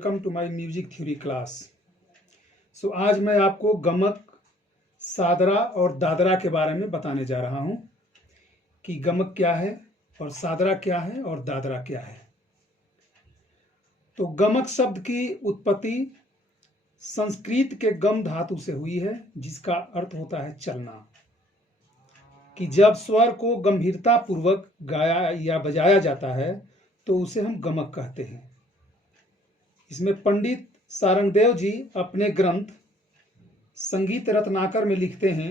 Welcome to my music theory class. आज मैं आपको गमक, सादरा और दादरा के बारे में बताने जा रहा हूं कि गमक क्या है और सादरा क्या है और दादरा क्या है। तो गमक शब्द की उत्पत्ति संस्कृत के गम धातु से हुई है, जिसका अर्थ होता है चलना। कि जब स्वर को गंभीरता पूर्वक गाया या बजाया जाता है तो उसे हम गमक कहते हैं। इसमें पंडित सारंगदेव जी अपने ग्रंथ संगीत रत्नाकर में लिखते हैं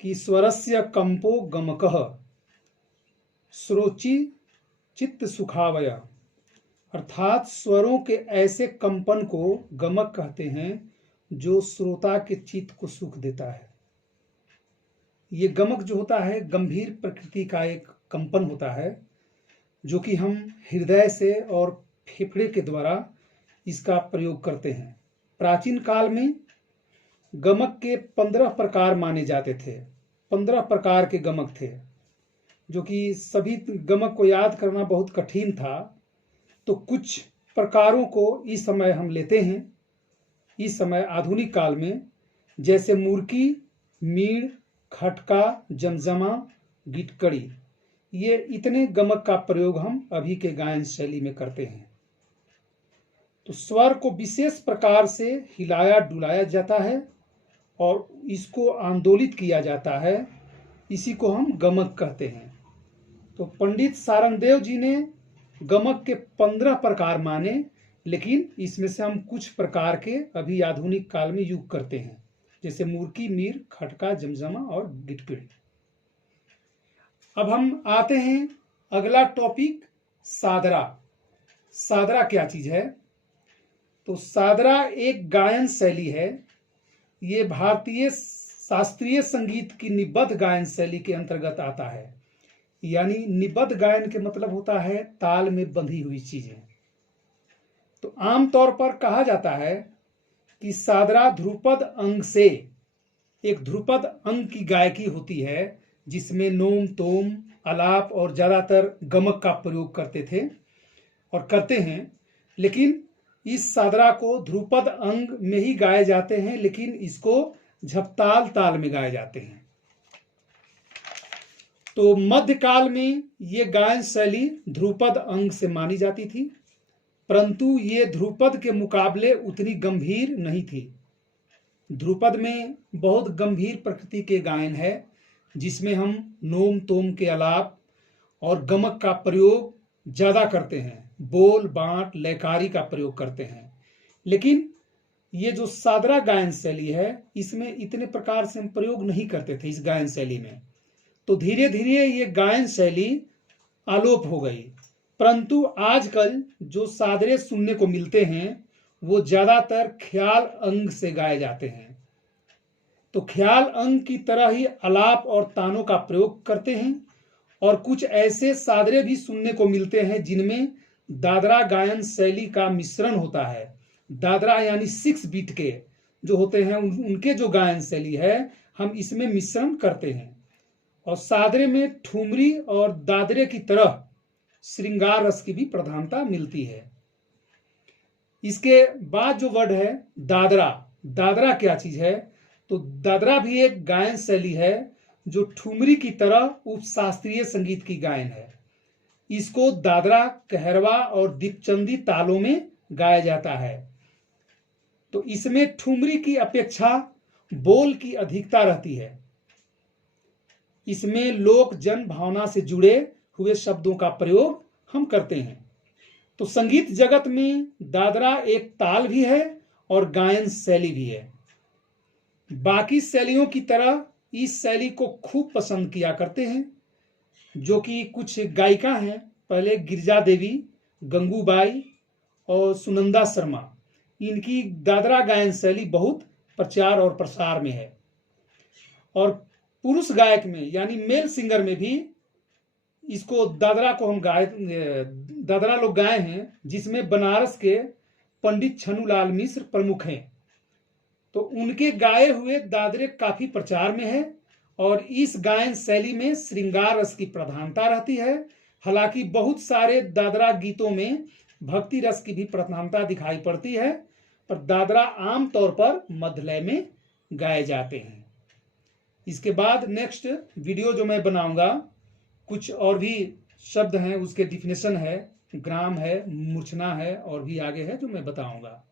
कि स्वरस्य कंपो गमकः श्रोचि चित्त सुखावय, अर्थात स्वरों के ऐसे कंपन को गमक कहते हैं जो श्रोता के चित्त को सुख देता है। ये गमक जो होता है गंभीर प्रकृति का एक कंपन होता है, जो कि हम हृदय से और फेफड़े के द्वारा इसका प्रयोग करते हैं। प्राचीन काल में गमक के 15 प्रकार माने जाते थे। 15 प्रकार के गमक थे, जो कि सभी गमक को याद करना बहुत कठिन था। तो कुछ प्रकारों को इस समय हम लेते हैं। इस समय आधुनिक काल में जैसे मुर्की, मीण, खटका, जमजमा, गिटकड़ी, ये इतने गमक का प्रयोग हम अभी के गायन शैली में करते हैं। तो स्वर को विशेष प्रकार से हिलाया डुलाया जाता है और इसको आंदोलित किया जाता है, इसी को हम गमक कहते हैं। तो पंडित सारंगदेव जी ने गमक के 15 प्रकार माने, लेकिन इसमें से हम कुछ प्रकार के अभी आधुनिक काल में यूज करते हैं, जैसे मुर्की, मीर, खटका, जमजमा और गिटकड़ी। अब हम आते हैं अगला टॉपिक, सादरा। सादरा क्या चीज है? तो सादरा एक गायन शैली है। ये भारतीय शास्त्रीय संगीत की निबद्ध गायन शैली के अंतर्गत आता है। यानी निबद्ध गायन के मतलब होता है ताल में बंधी हुई चीजें। तो आमतौर पर कहा जाता है कि सादरा ध्रुपद अंग से, एक ध्रुपद अंग की गायकी होती है, जिसमें नोम तोम, आलाप और ज्यादातर गमक का प्रयोग करते थे और करते हैं। लेकिन इस सादरा को ध्रुपद अंग में ही गाए जाते हैं, लेकिन इसको झपताल ताल में गाए जाते हैं। तो मध्यकाल में ये गायन शैली ध्रुपद अंग से मानी जाती थी, परंतु ये ध्रुपद के मुकाबले उतनी गंभीर नहीं थी। ध्रुपद में बहुत गंभीर प्रकृति के गायन है, जिसमें हम नोम तोम के आलाप और गमक का प्रयोग ज्यादा करते हैं, बोल बांट लयकारी का प्रयोग करते हैं। लेकिन ये जो सादरा गायन शैली है, इसमें इतने प्रकार से हम प्रयोग नहीं करते थे इस गायन शैली में। तो धीरे धीरे ये गायन शैली आलोप हो गई। परंतु आजकल जो सादरे सुनने को मिलते हैं वो ज्यादातर ख्याल अंग से गाए जाते हैं। तो ख्याल अंग की तरह ही आलाप और तानों का प्रयोग करते हैं, और कुछ ऐसे सादरे भी सुनने को मिलते हैं जिनमें दादरा गायन शैली का मिश्रण होता है। दादरा यानी 6 बीट के जो होते हैं, उनके जो गायन शैली है, हम इसमें मिश्रण करते हैं। और सादरे में ठुमरी और दादरे की तरह श्रृंगार रस की भी प्रधानता मिलती है। इसके बाद जो वर्ड है दादरा, दादरा क्या चीज है? तो दादरा भी एक गायन शैली है जो ठुमरी की तरह उपशास्त्रीय संगीत की गायन है। इसको दादरा, कहरवा और दीपचंदी तालों में गाया जाता है। तो इसमें ठुमरी की अपेक्षा बोल की अधिकता रहती है। इसमें लोक जन भावना से जुड़े हुए शब्दों का प्रयोग हम करते हैं। तो संगीत जगत में दादरा एक ताल भी है और गायन शैली भी है। बाकी शैलियों की तरह इस शैली को खूब पसंद किया करते हैं, जो कि कुछ गायिका हैं, पहले गिरिजा देवी, गंगूबाई और सुनंदा शर्मा। इनकी दादरा गायन शैली बहुत प्रचार और प्रसार में है। और पुरुष गायक में यानी मेल सिंगर में भी इसको दादरा को हम दादरा लोग गाए हैं, जिसमें बनारस के पंडित छनुलाल मिश्र प्रमुख हैं। तो उनके गाए हुए दादरे काफी प्रचार में है और इस गायन शैली में श्रृंगार रस की प्रधानता रहती है। हालांकि बहुत सारे दादरा गीतों में भक्ति रस की भी प्रधानता दिखाई पड़ती है, पर दादरा आम तौर पर मध्यलय में गाए जाते हैं। इसके बाद नेक्स्ट वीडियो जो मैं बनाऊंगा, कुछ और भी शब्द हैं, उसके डिफिनेशन है, ग्राम है, मूर्छना है और भी आगे है जो मैं बताऊंगा।